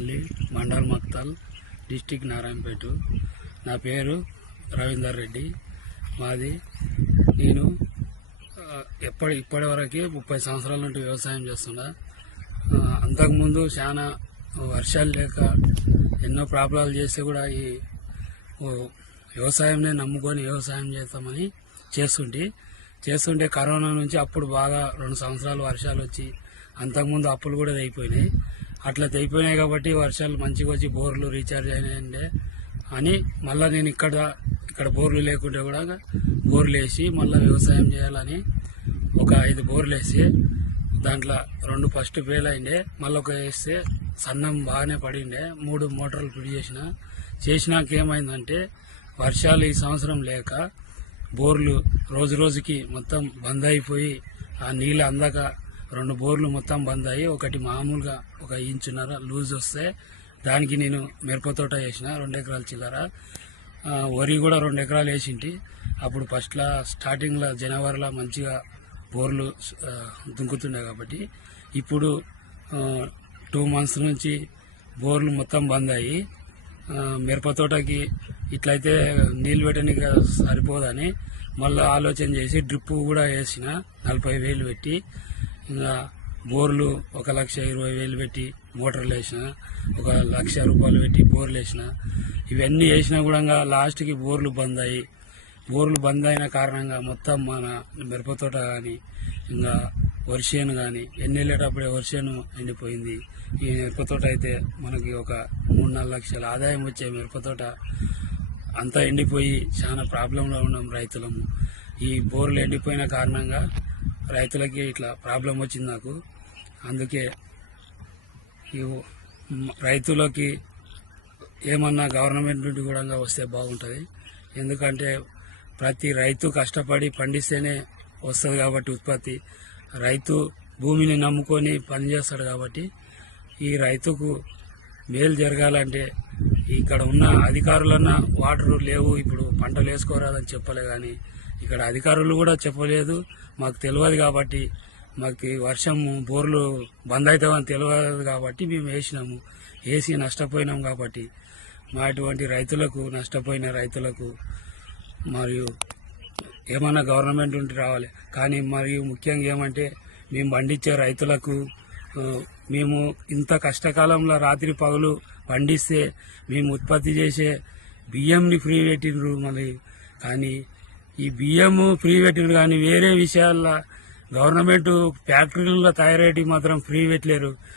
Tadepalli, mandal Makthal, district Narayanpet. నా పేరు రవీందర్ రెడ్డి. మాది నేను ఇప్పటి వరకు 30 సంవత్సరాల నుండి వ్యవసాయం చేస్తున్నా. అంతకుముందు చాలా వర్షాలు లేక ఎన్నో ప్రాబ్లాలు చేస్తే కూడా ఈ వ్యవసాయంనే నమ్ముకొని వ్యవసాయం చేస్తామని చేస్తుంటే కరోనా నుంచి అప్పుడు బాగా 2 సంవత్సరాలు వర్షాలు వచ్చి అంతకుముందు అప్పులు కూడా అయిపోయినాయి. అట్లా అయిపోయినాయి కాబట్టి వర్షాలు మంచిగా వచ్చి బోర్లు రీఛార్జ్ అయినాయండి అని మళ్ళీ నేను ఇక్కడ బోర్లు లేకుంటే కూడా బోర్లు వేసి మళ్ళీ వ్యవసాయం చేయాలని ఒక 5 బోర్లు వేసి దాంట్లో 2 ఫస్ట్ ఫెయిల్ అయిండే, మళ్ళీ ఒక వేస్తే సన్నం బాగానే పడిండే. 3 మోటార్లు ఫిట్ చేసినాక ఏమైందంటే వర్షాలు ఈ సంవత్సరం లేక బోర్లు రోజు రోజుకి మొత్తం బంద్ అయిపోయి ఆ నీళ్ళు అందక 2 బోర్లు మొత్తం బంద్ అయ్యి ఒకటి మామూలుగా 1 ఇంచున్నర లూజ్ వస్తే దానికి నేను మిరపతోట వేసిన 2 ఎకరాల చిల్లర. వరి కూడా 2 ఎకరాలు వేసింటి. అప్పుడు ఫస్ట్లో స్టార్టింగ్లో జనవరిలో మంచిగా బోర్లు దుంకుతుండే కాబట్టి ఇప్పుడు 2 మంత్స్ నుంచి బోర్లు మొత్తం బంద్ అయ్యి మిరపతోటకి ఇట్లయితే నీళ్ళు పెట్టడానికి సరిపోదని మళ్ళీ ఆలోచన చేసి డ్రిప్ కూడా వేసిన 40,000 పెట్టి. ఇంకా బోర్లు 1,20,000 పెట్టి మోటార్లు వేసిన, 1,00,000 రూపాయలు పెట్టి బోర్లు వేసిన. ఇవన్నీ వేసినా కూడా లాస్ట్కి బోర్లు బంద్ అయిన కారణంగా మొత్తం మన మిరపతోట కానీ ఇంకా వరిసేను కానీ వెళ్ళేటప్పుడే వరిసేను ఎండిపోయింది. ఈ మిరపతోట అయితే మనకి ఒక 3-4 లక్షల ఆదాయం వచ్చే మిరపతోట అంతా ఎండిపోయి చాలా ప్రాబ్లంలో ఉన్నాం రైతులము. ఈ బోర్లు ఎండిపోయిన కారణంగా రైతులకి ఇట్లా ప్రాబ్లం వచ్చింది నాకు. అందుకే రైతులకి ఏమన్నా గవర్నమెంట్ నుండి కూడా వస్తే బాగుంటుంది. ఎందుకంటే ప్రతి రైతు కష్టపడి పండిస్తేనే వస్తుంది కాబట్టి ఉత్పత్తి. రైతు భూమిని నమ్ముకొని పనిచేస్తాడు కాబట్టి ఈ రైతుకు మేలు జరగాలంటే ఇక్కడ ఉన్న అధికారులన్నా వాటర్ లేవు, ఇప్పుడు పంటలు వేసుకోరాదని చెప్పలే. కానీ ఇక్కడ అధికారులు కూడా చెప్పలేదు, మాకు తెలియదు కాబట్టి, మాకు వర్షం బోర్లు బంద్ అవుతామని తెలియదు కాబట్టి మేము వేసి నష్టపోయినాం. కాబట్టి మా ఇటువంటి రైతులకు, నష్టపోయిన రైతులకు మరియు ఏమన్నా గవర్నమెంట్ నుండి రావాలి. కానీ మరియు ముఖ్యంగా ఏమంటే మేము పండించే రైతులకు మేము ఇంత కష్టకాలంలో రాత్రి పగలు పండిస్తే మేము ఉత్పత్తి చేసే బియ్యంని ఫ్రీ పెట్టిండ్రు. మళ్ళీ కానీ ఈ బియ్యము ఫ్రీ పెట్టిండ్రు కానీ వేరే విషయాల్లో గవర్నమెంట్ ఫ్యాక్టరీలలో తయారయ్యేటివి మాత్రం ఫ్రీ పెట్టలేరు.